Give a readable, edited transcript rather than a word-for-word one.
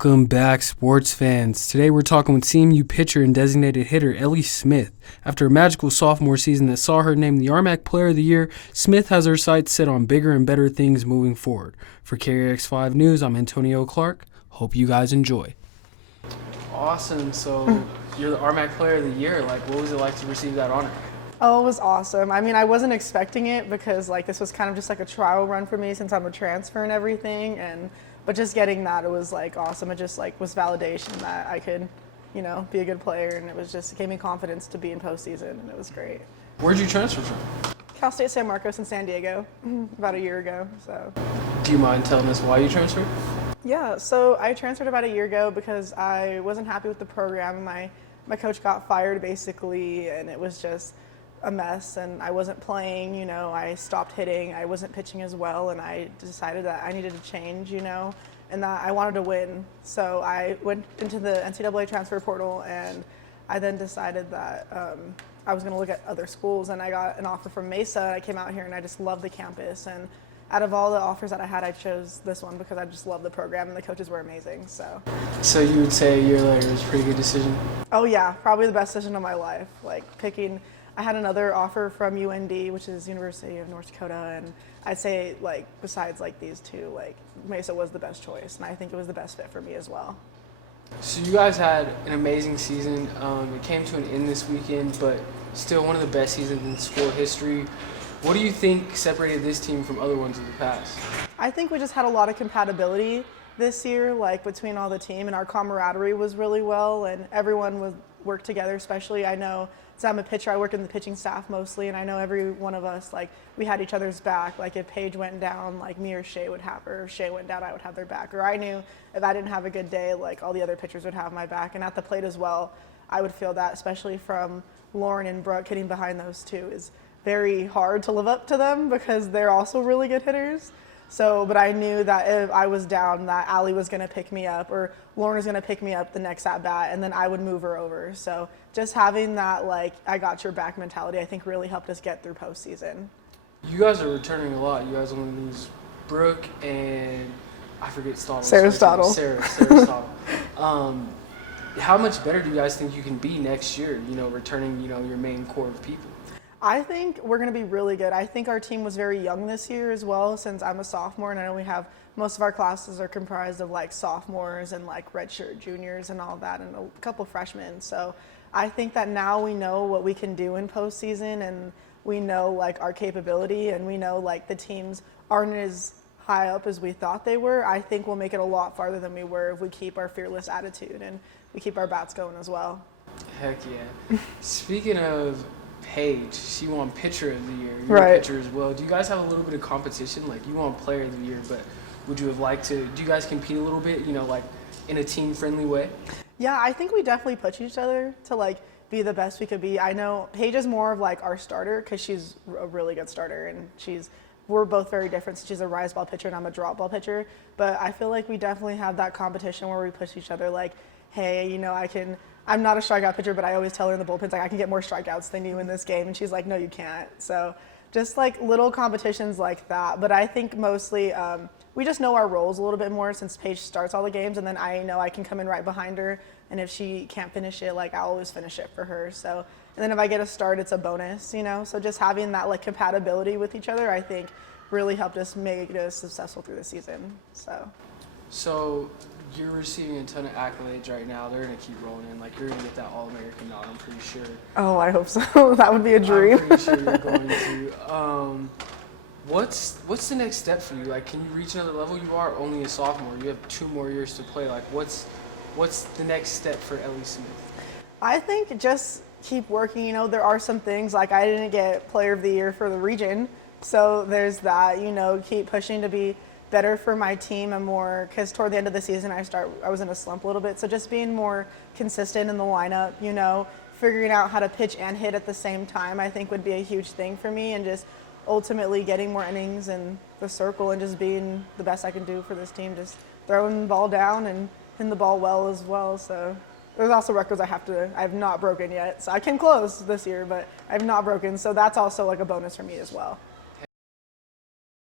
Welcome back, sports fans. Today we're talking with CMU pitcher and designated hitter Ellie Smith. After a magical sophomore season that saw her named the RMAC Player of the Year, Smith has her sights set on bigger and better things moving forward. For KRX5 News, I'm Antonio Clark. Hope you guys enjoy. Awesome. So you're the RMAC Player of the Year. What was it like to receive that honor? Oh, it was awesome. I mean, I wasn't expecting it because this was kind of just a trial run for me since I'm a transfer and everything. But just getting that, it was awesome. It just was validation that I could, be a good player, and it gave me confidence to be in postseason, and it was great. Where'd you transfer from? Cal State San Marcos in San Diego about a year ago. So. Do you mind telling us why you transferred? Yeah, so I transferred about a year ago because I wasn't happy with the program. My coach got fired basically, and it was just a mess, and I wasn't playing, I stopped hitting, I wasn't pitching as well, and I decided that I needed to change, and that I wanted to win. So I went into the NCAA transfer portal, and I then decided that I was going to look at other schools, and I got an offer from Mesa. I came out here, and I just loved the campus, and out of all the offers that I had, I chose this one because I just love the program, and the coaches were amazing. So you would say a year later was a pretty good decision? Oh yeah, probably the best decision of my life. I had another offer from UND, which is University of North Dakota, and I'd say besides these two, Mesa was the best choice, and I think it was the best fit for me as well. So you guys had an amazing season. It came to an end this weekend, but still one of the best seasons in school history. What do you think separated this team from other ones of the past? I think we just had a lot of compatibility this year, between all the team, and our camaraderie was really well, and everyone would work together, especially I know, so I'm a pitcher, I worked in the pitching staff mostly, and I know every one of us, we had each other's back. If Paige went down, me or Shay would have her. If Shay went down, I would have their back. Or I knew if I didn't have a good day, all the other pitchers would have my back. And at the plate as well, I would feel that, especially from Lauren and Brooke, hitting behind those two is very hard to live up to them because they're also really good hitters. But I knew that if I was down, that Allie was going to pick me up, or Lauren was going to pick me up the next at bat, and then I would move her over. So just having that, I got your back mentality, I think really helped us get through postseason. You guys are returning a lot. You guys only lose Brooke and I forget Stottle. Sarah Stottle. Sarah Stottle. How much better do you guys think you can be next year? Returning, your main core of people. I think we're going to be really good. I think our team was very young this year as well, since I'm a sophomore, and I know we have most of our classes are comprised of sophomores and redshirt juniors and all that, and a couple freshmen. So I think that now we know what we can do in postseason, and we know our capability, and we know the teams aren't as high up as we thought they were. I think we'll make it a lot farther than we were if we keep our fearless attitude and we keep our bats going as well. Heck yeah. Speaking of Paige, she won Pitcher of the Year. You're right. A pitcher as well. Do you guys have a little bit of competition? You won Player of the Year, but would you have liked to? Do you guys compete a little bit? In a team-friendly way? Yeah, I think we definitely push each other to be the best we could be. I know Paige is more of our starter because she's a really good starter, and we're both very different. So she's a rise ball pitcher and I'm a drop ball pitcher. But I feel we definitely have that competition where we push each other. Hey, I'm not a strikeout pitcher, but I always tell her in the bullpens, I can get more strikeouts than you in this game. And she's like, no, you can't. So just little competitions like that. But I think mostly we just know our roles a little bit more since Paige starts all the games. And then I know I can come in right behind her. And if she can't finish it, I'll always finish it for her. So, and then if I get a start, it's a bonus, So just having that compatibility with each other, I think really helped us make us successful through the season. So you're receiving a ton of accolades right now. They're going to keep rolling in. You're going to get that All-American nod, I'm pretty sure. Oh, I hope so. That would be a dream. I'm pretty sure you're going to. What's the next step for you? Can you reach another level? You are only a sophomore. You have 2 more years to play. What's the next step for Ellie Smith? I think just keep working. There are some things I didn't get Player of the Year for the region. So there's that, keep pushing to be better for my team and more, because toward the end of the season I was in a slump a little bit. So just being more consistent in the lineup, figuring out how to pitch and hit at the same time, I think would be a huge thing for me, and just ultimately getting more innings in the circle and just being the best I can do for this team, just throwing the ball down and hitting the ball well as well. So there's also records I have not broken yet. So I came close this year, but I've not broken. So that's also a bonus for me as well.